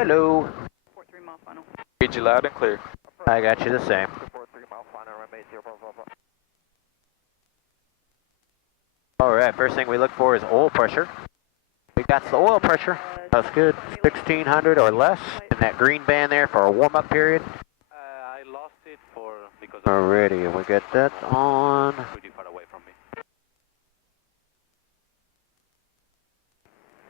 Hello. 43 mile final. Read you loud and clear. I got you the same. 43 mile final, runway 0, blah, blah, blah. Alright, first thing we look for is oil pressure. We got the oil pressure. That's good. 1600 or less in that green band there for a warm-up period. I lost it because Alrighty, we get that on. pretty far away from me.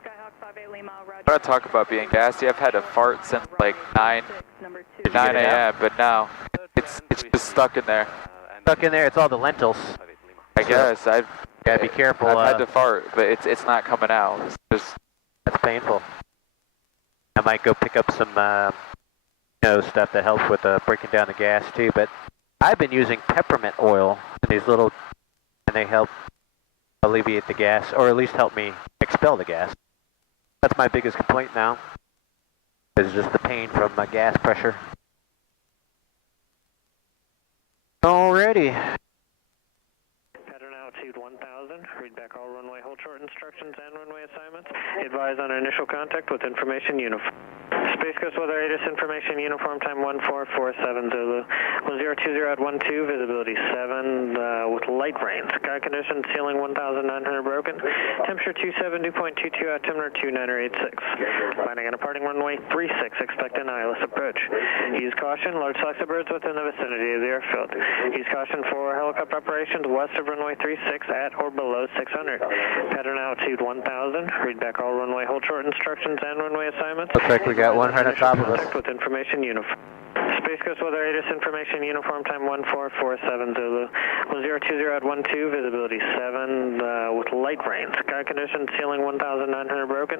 Skyhawk 58 Lima, roger. I want to talk about being gassy. I've had a fart since like 9 Did you get it a.m., but now it's just stuck in there. Stuck in there, it's all the lentils. I guess I've Gotta be careful. I've had to fart, but it's not coming out. It's just That's painful. I might go pick up some, stuff that helps with breaking down the gas too. But I've been using peppermint oil in these little, and they help alleviate the gas, or at least help me expel the gas. That's my biggest complaint now. Is just the pain from gas pressure. Alrighty. Pattern altitude 1000, read back all runway hold short instructions and runway assignments. Advise on initial contact with information uniform. Space Coast Weather ATIS information uniform time 1447 Zulu. 1020 at 12, visibility 7 with light rain. Sky conditions, ceiling 1900 broken. Temperature 270.22, altimeter 29886. Landing and departing runway 36, expect an eyeless approach. Use caution, large flocks of birds within the vicinity of the airfield. Use caution for helicopter operations west of runway 36 at or below 600. Pattern altitude 1000, read back all runway hold short instructions and runway assignments. Looks like we got one right on top of us. With information uniform. Space Coast Weather ATIS information uniform time 1447 Zulu. 1020 at 12, visibility 7 with light rain. Sky conditions, ceiling 1900 broken.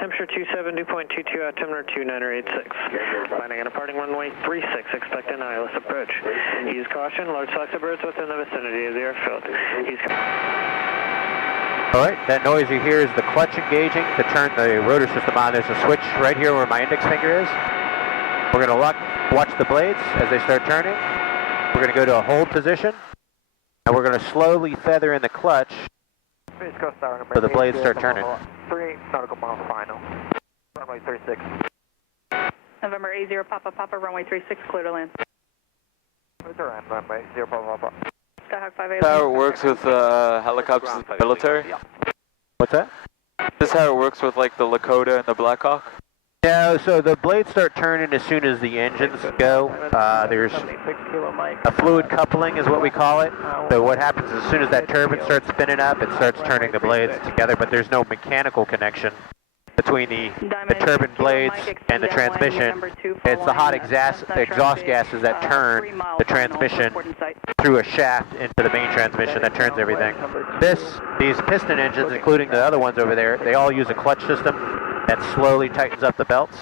Temperature 270.22, altimeter 29886. Landing and departing runway 36, expect an eyeless approach. Use caution, large flocks of birds within the vicinity of the airfield. Alright, that noise you hear is the clutch engaging to turn the rotor system on. There's a switch right here where my index finger is. We're going to watch the blades as they start turning. We're going to go to a hold position, and we're going to slowly feather in the clutch so the blades start turning. 3 nautical mile final. Runway 36. November 80 Papa Papa, runway 36, clear to land. Runway 0 Papa. Skyhawk 58 Is this how it works with helicopters in the military? What's that? Is this how it works with like the Lakota and the Blackhawk? No, so the blades start turning as soon as the engines go. There's a fluid coupling is what we call it. So what happens is as soon as that turbine starts spinning up, it starts turning the blades together, but there's no mechanical connection between the turbine blades and the transmission. It's the hot exhaust gases that turn the transmission through a shaft into the main transmission that turns everything. These piston engines, including the other ones over there, they all use a clutch system that slowly tightens up the belts.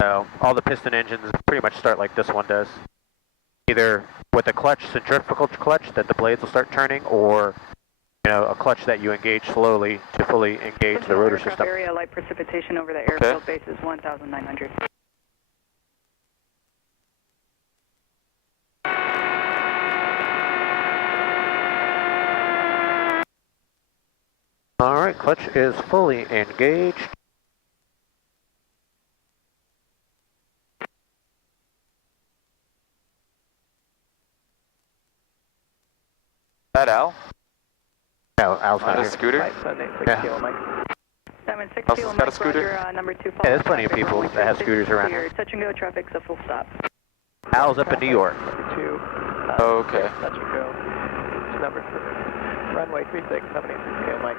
So all the piston engines pretty much start like this one does. Either with a clutch, centrifugal clutch, that the blades will start turning, or a clutch that you engage slowly to fully engage the rotor system. Area light precipitation over the airfield base is 1,900. Alright, clutch is fully engaged. Is that Al? No, Al's not On a here. scooter? Yeah. Diamond 6 Else kilo, has got a Mike, scooter? Roger, number 2. Yeah, there's plenty of people that have scooters around. Clear. Touch and go traffic's a full stop. Al's up in New York. Oh, okay. Touch and go. Number 3. Runway 36, 783 Mike.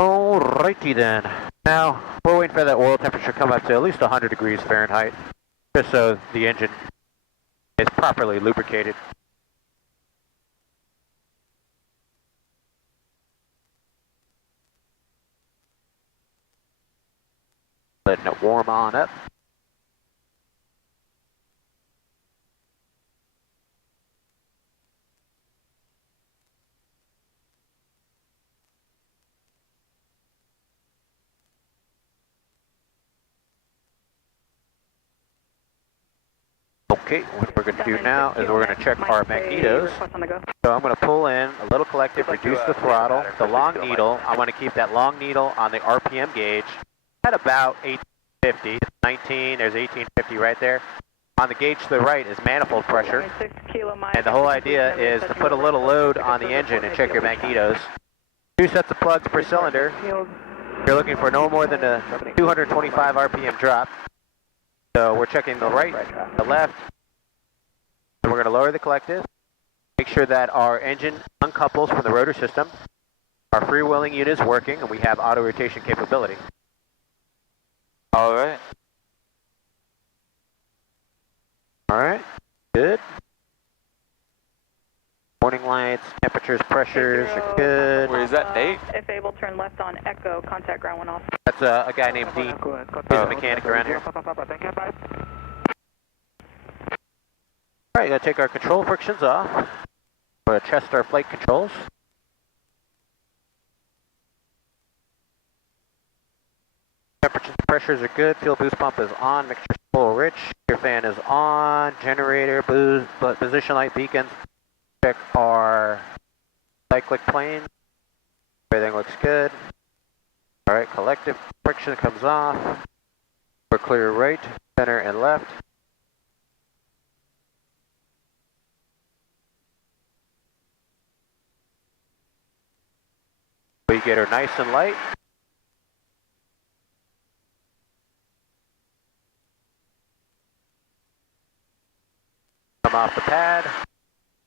Alrighty then. Now, we're waiting for that oil temperature to come up to at least 100 degrees Fahrenheit, just so the engine is properly lubricated. Letting it warm on up. Okay, what we're going to do now is we're going to check our magnetos. So I'm going to pull in a little collective, reduce the throttle, the long needle. I want to keep that long needle on the RPM gauge at about 1850. 19, there's 1850 right there. On the gauge to the right is manifold pressure. And the whole idea is to put a little load on the engine and check your magnetos. 2 sets of plugs per cylinder. You're looking for no more than a 225 RPM drop. So we're checking the right, the left, and we're going to lower the collective. Make sure that our engine uncouples from the rotor system. Our freewheeling unit is working, and we have auto rotation capability. All right. All right, good. Warning lights, temperatures, pressures are good. Where is that, Nate? If able, turn left on Echo, contact ground 1 off. That's a guy named Dean. He's a mechanic around here. All right, gotta take our control frictions off. We're gonna test our flight controls. Temperatures and pressures are good. Fuel boost pump is on. Mixture full rich. Your fan is on. Generator, boost, position light beacons. Check our cyclic plane. Everything looks good. All right, collective friction comes off. We're clear right, center, and left. We get her nice and light. Come off the pad.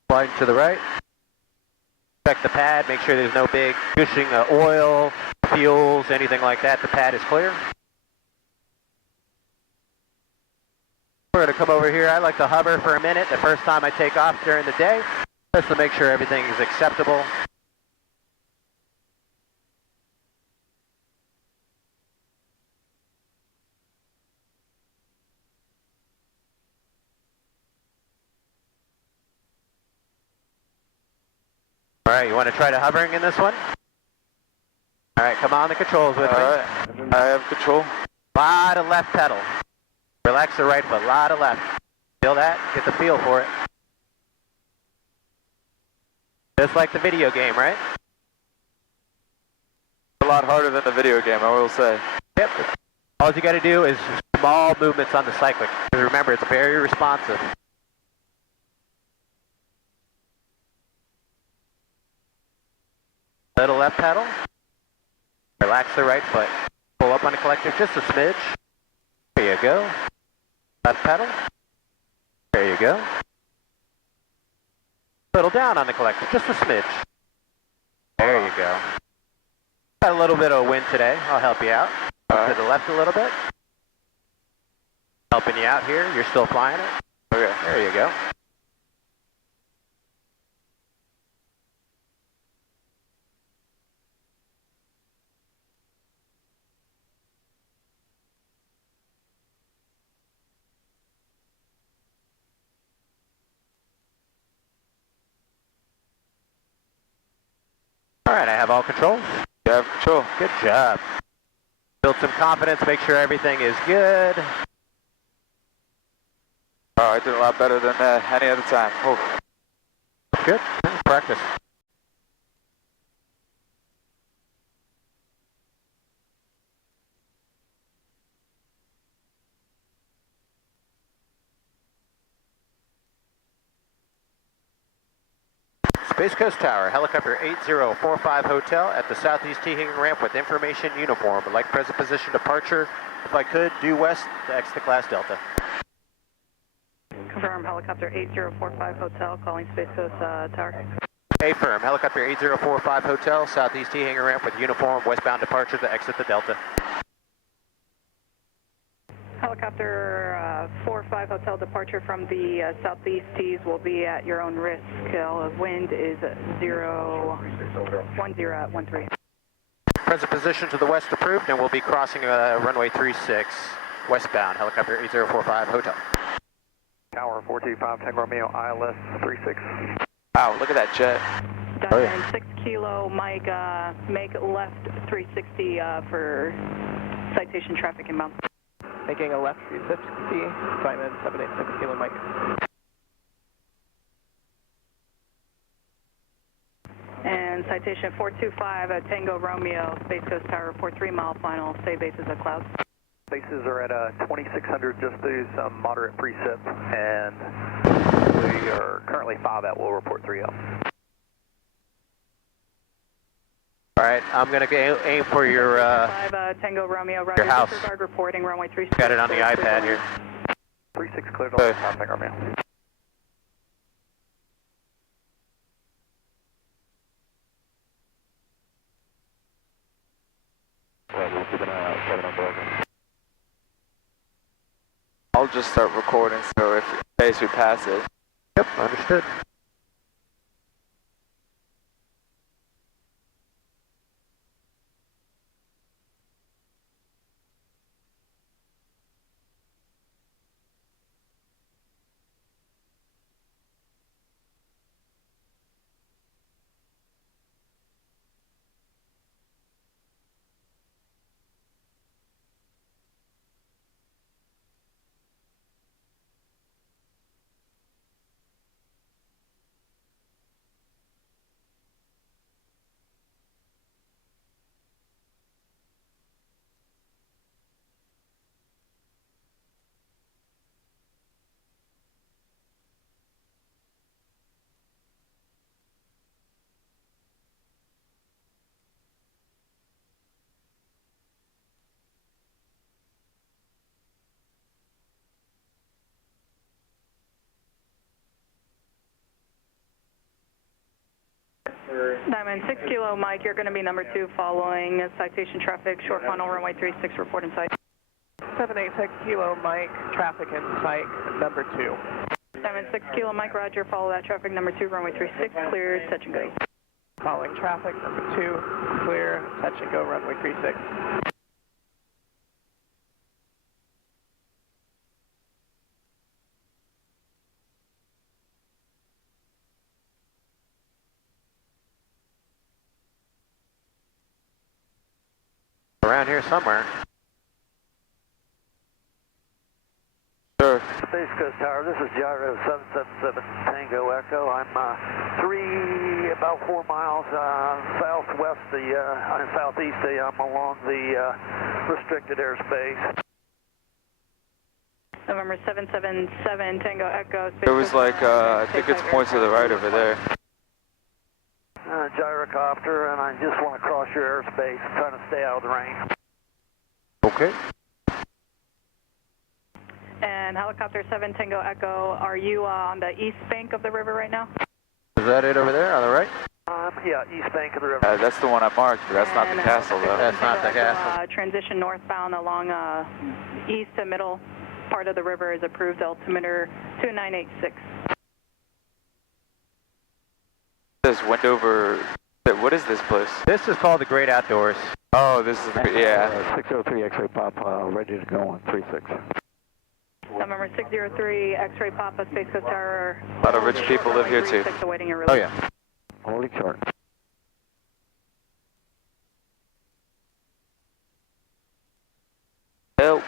Slide to the right. Check the pad, make sure there's no big gushing oil, fuels, anything like that. The pad is clear. We're going to come over here. I like to hover for a minute the first time I take off during the day, just to make sure everything is acceptable. All right, you want to try to hovering in this one? All right, come on the controls with me. All right, I have control. Lot of left pedal. Relax the right foot, lot of left. Feel that? Get the feel for it. Just like the video game, right? A lot harder than the video game, I will say. Yep. All you got to do is small movements on the cyclic. Because remember, it's very responsive. Little left pedal. Relax the right foot. Pull up on the collective just a smidge. There you go. Left pedal. There you go. Pedal down on the collective, just a smidge. There you go. Got a little bit of wind today. I'll help you out. Up to the left a little bit. Helping you out here. You're still flying it. Okay. There you go. All right, I have all controls. You have control. Good job. Build some confidence, make sure everything is good. Oh, I did a lot better than any other time. Oh. Good. Practice. Space Coast Tower, helicopter 8045 Hotel at the Southeast T hanging ramp with information uniform. I'd like present position departure. If I could, due west to exit class Delta. Confirm helicopter 8045 Hotel, calling Space Coast Tower. Affirm, helicopter 8045 Hotel, Southeast T hanging ramp with uniform westbound departure to exit the Delta. Helicopter 45 Hotel departure from the Southeast T's will be at your own risk. Wind is 10 at 13. Present position to the west approved, and we'll be crossing runway 36 westbound, helicopter 8045 Hotel. Tower 425 Tango Romeo ILS 36. Wow, look at that jet. Diamond 6 Kilo Mike, make left 360 for citation traffic inbound. Making a left 360, Simon 786 Kilo Mike. And citation 425 at Tango Romeo, Space Coast Tower, report 3 mile final, say bases at clouds. Bases are at 2600, just through some moderate precip, and we are currently 5 at, we'll report 3 up. Alright, I'm going to aim for your, 5 Tango Romeo, Roger, your house. disregard reporting, runway 36. Got it on the iPad here. 36 cleared on the top, Tango Romeo. I'll just start recording, so if in case we pass it. Yep, understood. Diamond 6 Kilo Mike, you're going to be number 2 following citation traffic, short funnel, runway 36, report in sight. 786 Kilo Mike, traffic in sight, number 2. Diamond 6 Kilo Mike, Roger, follow that traffic, number 2, runway 36, cleared, touch and go. Following traffic, number 2, clear, touch and go, runway 36. Around here somewhere. Sure. Space Coast Tower, this is Gyro 777 Tango Echo. I'm about 4 miles southwest, southeast. I'm along the restricted airspace. November 777 Tango Echo. There was like, I think it's points to the right over there. Gyrocopter, and I just want to cross your airspace. I'm trying to stay out of the rain. Okay. And helicopter 7 Tango Echo, are you on the east bank of the river right now? Is that it over there on the right? Yeah, east bank of the river. That's the one I marked, but that's not the castle though. That's not the castle. Transition northbound along east to middle part of the river is approved, altimeter 2986. This Wendover, what is this place? This is called the Great Outdoors. Oh, this is the, yeah. 603 X-ray pop, ready to go on 36. November 603 X-ray Papa, Space Coast Tower. A lot of rich people live here too. Awaiting your Oh release. yeah. Holy chart. Help.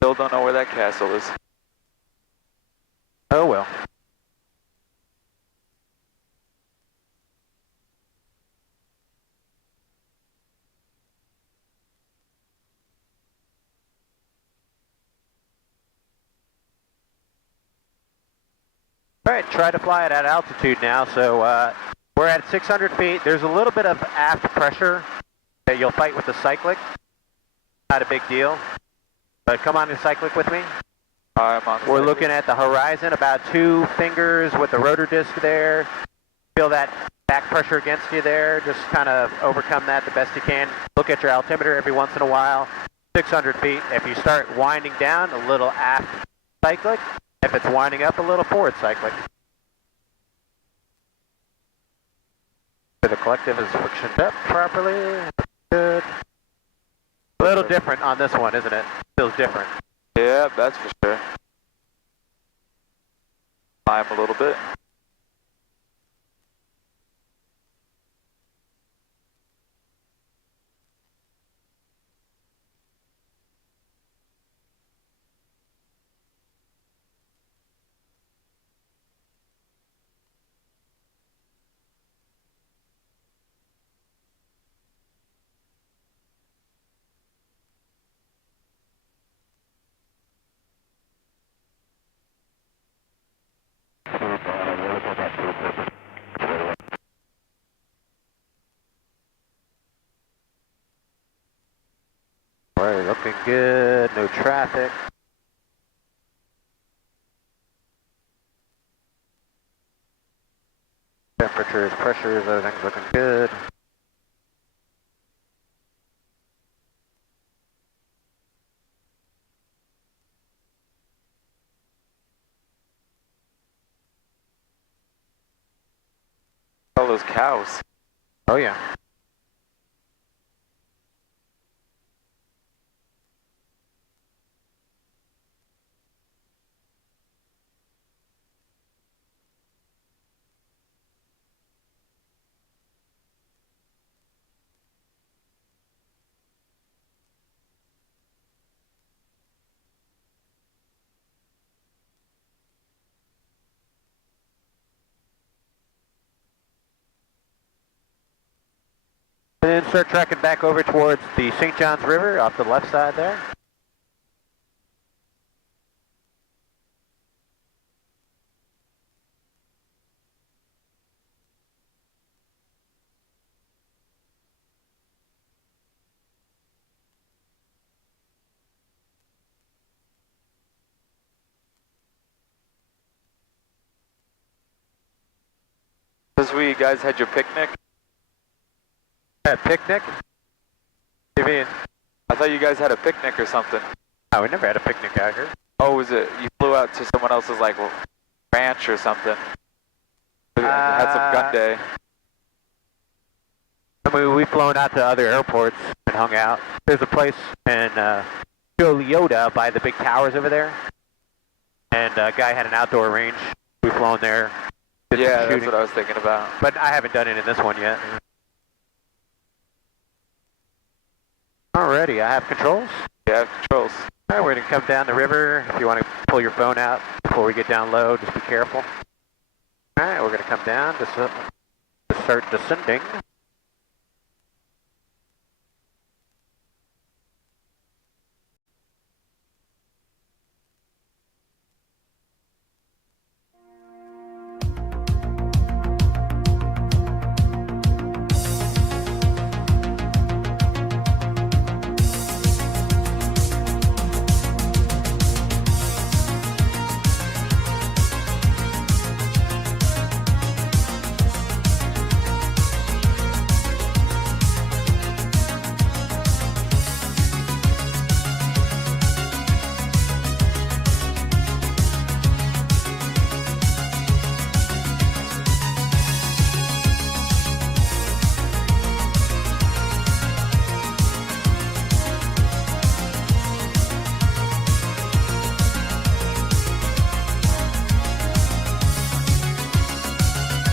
Still don't know where that castle is. Oh well. All right, try to fly at that altitude now. So we're at 600 feet. There's a little bit of aft pressure that you'll fight with the cyclic. Not a big deal. But come on in cyclic with me. I'm on We're looking at the horizon, about 2 fingers with the rotor disc there. Feel that back pressure against you there. Just kind of overcome that the best you can. Look at your altimeter every once in a while. 600 feet. If you start winding down, a little aft cyclic. If it's winding up, a little forward cyclic. The collective is frictioned up properly. Good. A little different on this one, isn't it? Feels different. Yeah, that's for sure. Climb a little bit. Alright, looking good, no traffic. Temperatures, pressures, everything's looking good. All those cows. Oh yeah. And then start tracking back over towards the St. Johns River off the left side there. This where you guys had your picnic? Picnic? What do you mean? I thought you guys had a picnic or something. Oh, we never had a picnic out here. Oh, was it, you flew out to someone else's like ranch or something? Had some gun day. I mean, we've flown out to other airports and hung out. There's a place in Yoda by the big towers over there. And a guy had an outdoor range. We've flown there. Did some Yeah, that's shooting. what I was thinking about. But I haven't done it in this one yet. Alrighty, I have controls. Yeah, I have controls. Alright, we're going to come down the river. If you want to pull your phone out before we get down low, just be careful. Alright, we're going to come down to start descending.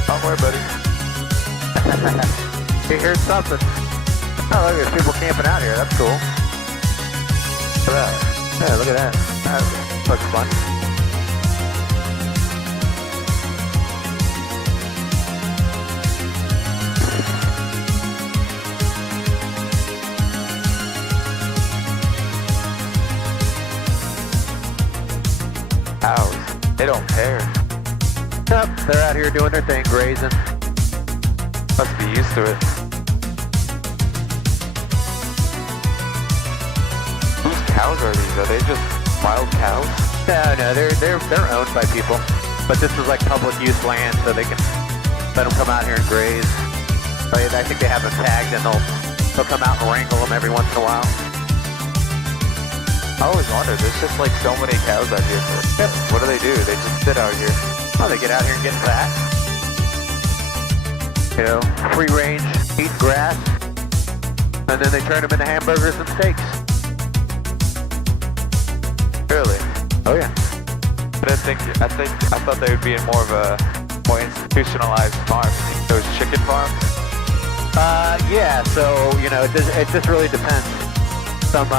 Don't worry, buddy. You heard something. Oh, look, there's people camping out here. That's cool. Look at that. Yeah, look at that. That looks fun. Cows. They don't pair. Yep, they're out here doing their thing, grazing. Must be used to it. Whose cows are these? Are they just wild cows? No, they're owned by people. But this is like public use land, so they can let them come out here and graze. I think they have them tagged, and they'll come out and wrangle them every once in a while. I always wondered, there's just like so many cows out here. Yep. What do? They just sit out here. Oh, they get out here and get fat. You know, free range, eat grass, and then they turn them into hamburgers and steaks. Really? Oh yeah. But I thought they would be in more of a more institutionalized farm. Those chicken farms? Yeah, so, you know, it just really depends. Some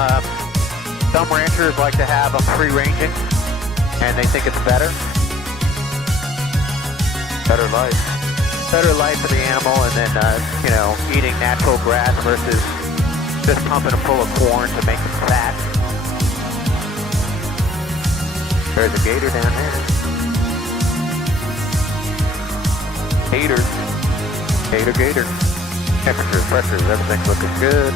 ranchers like to have them free ranging, and they think it's better. Better life. Better life for the animal, and then, you know, eating natural grass versus just pumping them full of corn to make them fat. There's a gator down there. Gator. Temperatures, pressures, everything's looking good.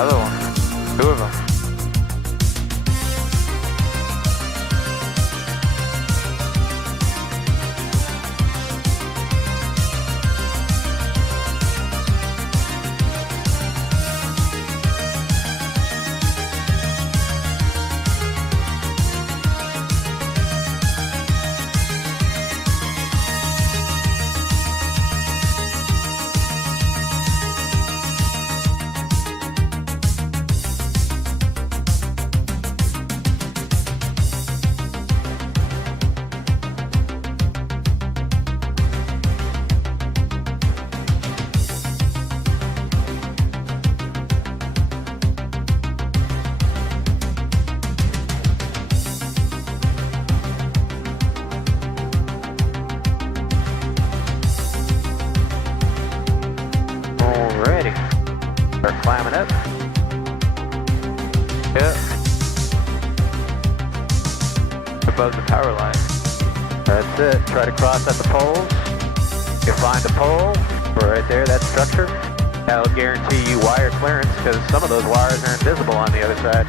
Other one. 2 of them. Alrighty. Start climbing up. Yeah. Above the power line. That's it. Try to cross at the poles. You find the pole. Right there, that structure. That'll guarantee you wire clearance because some of those wires are invisible on the other side.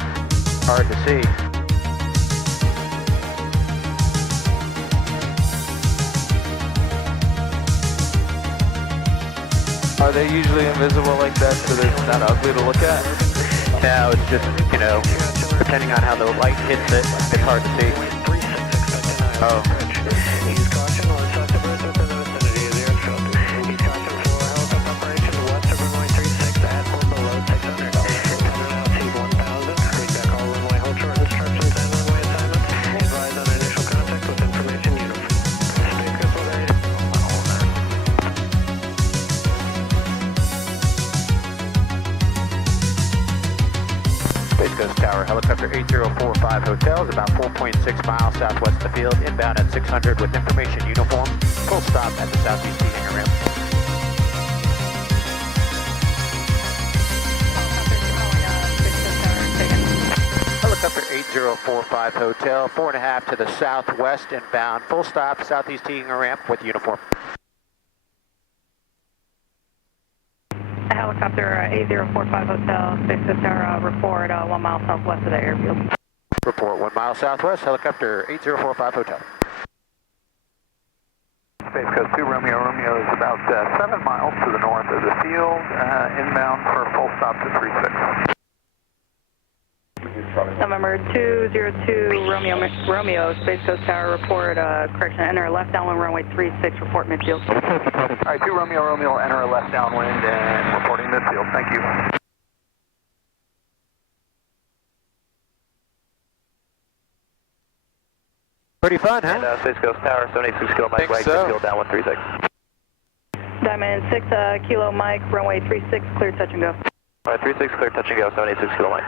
Hard to see. Are they usually invisible like that so they're not ugly to look at? Now it's just, you know, depending on how the light hits it, it's hard to see. Oh. He's caution on suspect within the vicinity of the airfield. He's caution for helicopter operations west of runway 36 at or below 600. Pattern altitude 1000. Read back all runway hold short instructions and runway assignments. Advise on initial contact with information uniform. Space Coast Weather 8. Space Coast Tower, helicopter 8045 Hotel is about 4.6 miles southwest of the field, inbound at 600 with information uniform. Full stop at the southeast hangar ramp. Helicopter 8045 Hotel, 4.5 to the southwest, inbound. Full stop, southeast hangar ramp with uniform. Helicopter 8045 Hotel, Space Coast Tower, report 1 mile southwest of the airfield. Report 1 mile southwest, helicopter 8045 Hotel. Space Coast 2 Romeo Romeo is about 7 miles to the north of the field, inbound for full stop to 36. November 202 Romeo, Space Coast Tower, report, correction, enter left downwind runway 36, report midfield. Alright, 2 Romeo Romeo, enter left downwind and reporting midfield. Thank you. Pretty fun, huh? And Space Coast Tower, 76 kilo Mike, right, so. midfield downwind 36. Diamond 6 Kilo Mike, runway 36, clear touch and go. Alright, 36 clear touch and go, 76 kilo Mike.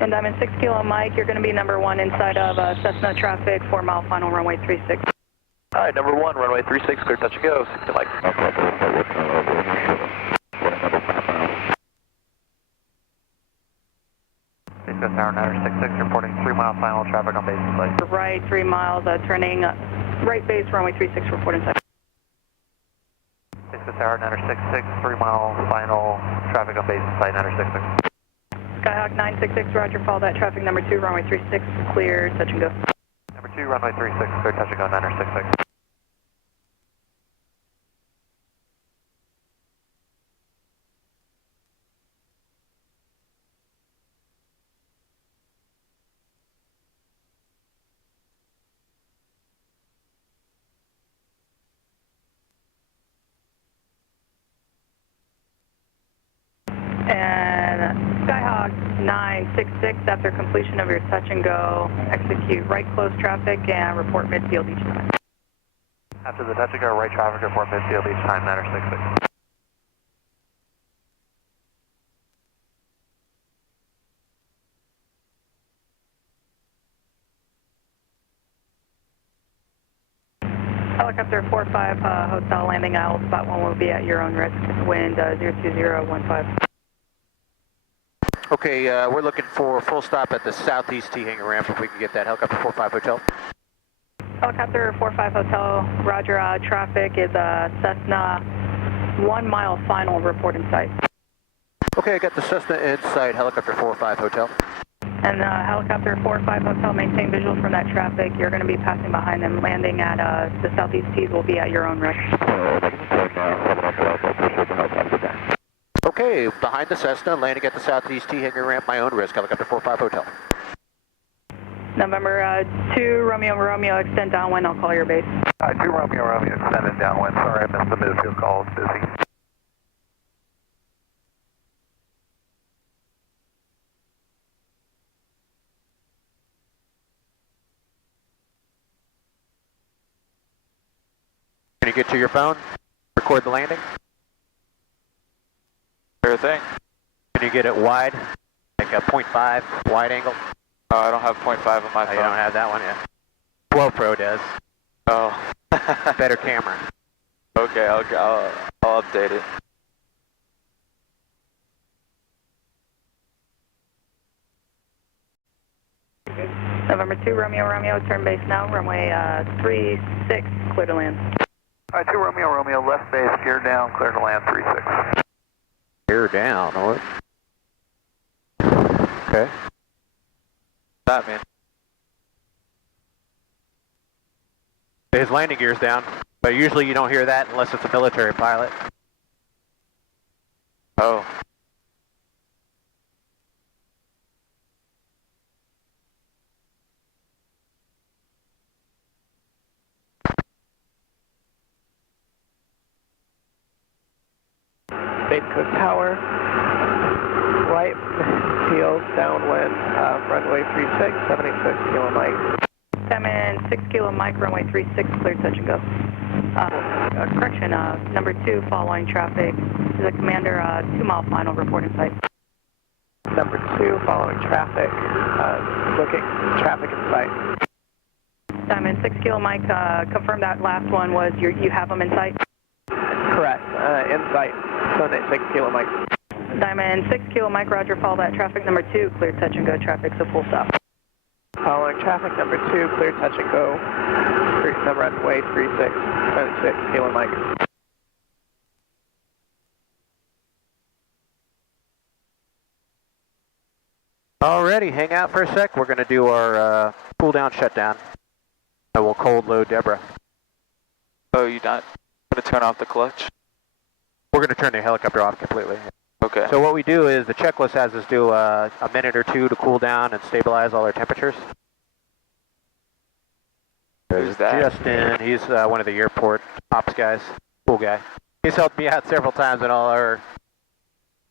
And Diamond 6 Kilo Mike, you're going to be number 1 inside of Cessna traffic, 4 mile final runway 36. Alright, number 1, runway 36, clear touch and go, 6 kilo Mike. Space Coast Tower, 966, reporting 3 mile final traffic on base in sight. Right, 3 miles, turning right base, runway 36, report inside. Space Coast Tower, 966, 3 mile final traffic on base in sight, 966. Skyhawk 966, roger, follow that traffic, number 2, runway 36, clear, touch and go. Number 2, runway 36, clear touch and go, 966. And Skyhawk 966, after completion of your touch and go, execute right close traffic and report midfield each time. After the touch and go, right traffic, report midfield each time, 966. Helicopter 45 Hotel landing at spot 1 will be at your own risk, wind 02015. Okay, we're looking for full stop at the southeast T hangar ramp if we can get that. Helicopter 45 Hotel. Helicopter 45 Hotel, roger, traffic is Cessna 1 mile final report in sight. Okay, I got the Cessna in sight, helicopter 45 hotel. And helicopter 45 hotel, maintain visual from that traffic. You're going to be passing behind them. Landing at the southeast tees will be at your own risk. Okay, behind the Cessna, landing at the southeast tee, hangar ramp, my own risk, helicopter 45 hotel. November 2, Romeo Romeo, extend downwind. I'll call your base. 2 Romeo Romeo, extended downwind. Sorry, I missed the midfield call. It's busy. Can you get to your phone? Record the landing? Sure thing. Can you get it wide? Like a 0.5 wide angle? Oh, I don't have 0.5 on my Oh, phone. you don't have that one yet. 12 Pro does. Oh. Better camera. Okay, I'll update it. November 2, Romeo Romeo, turn base now. Runway 36, clear to land. 2 Romeo Romeo, left base, gear down, clear to land 36. Gear down, or? Okay. That man. His landing gear's down, but usually you don't hear that unless it's a military pilot. Oh. Space Coast Tower, right field, downwind, runway 36, 76 kilo Mike. Time in 6 kilo Mike, runway 36, clear touch and go. Correction, number 2, following traffic. The commander, 2 mile final, report in sight. Number 2, following traffic, looking, traffic in sight. Time in 6 kilo Mike, confirm that last one was you have them in sight? Correct, in sight, Sunday 6 kilo Mike. Diamond 6 kilo Mike, roger, follow that traffic number 2, clear touch and go traffic, so full stop. Following traffic number 2, clear touch and go, runway 36, 76 kilo Mike. Alrighty, hang out for a sec. We're going to do our cool down shutdown. And we'll cold load Deborah. Oh, you not going to turn off the clutch? We're going to turn the helicopter off completely. Okay. So what we do is the checklist has us do a minute or 2 to cool down and stabilize all our temperatures. Who's that? Justin, he's one of the airport ops guys, cool guy. He's helped me out several times in all our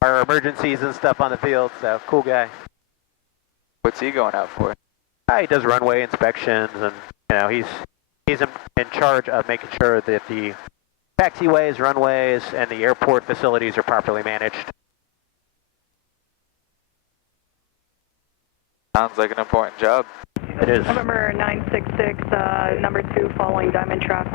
emergencies and stuff on the field, so cool guy. What's he going out for? He does runway inspections, and he's in charge of making sure that the taxiways, runways, and the airport facilities are properly managed. Sounds like an important job. It is. November 966, number 2, following Diamond traffic.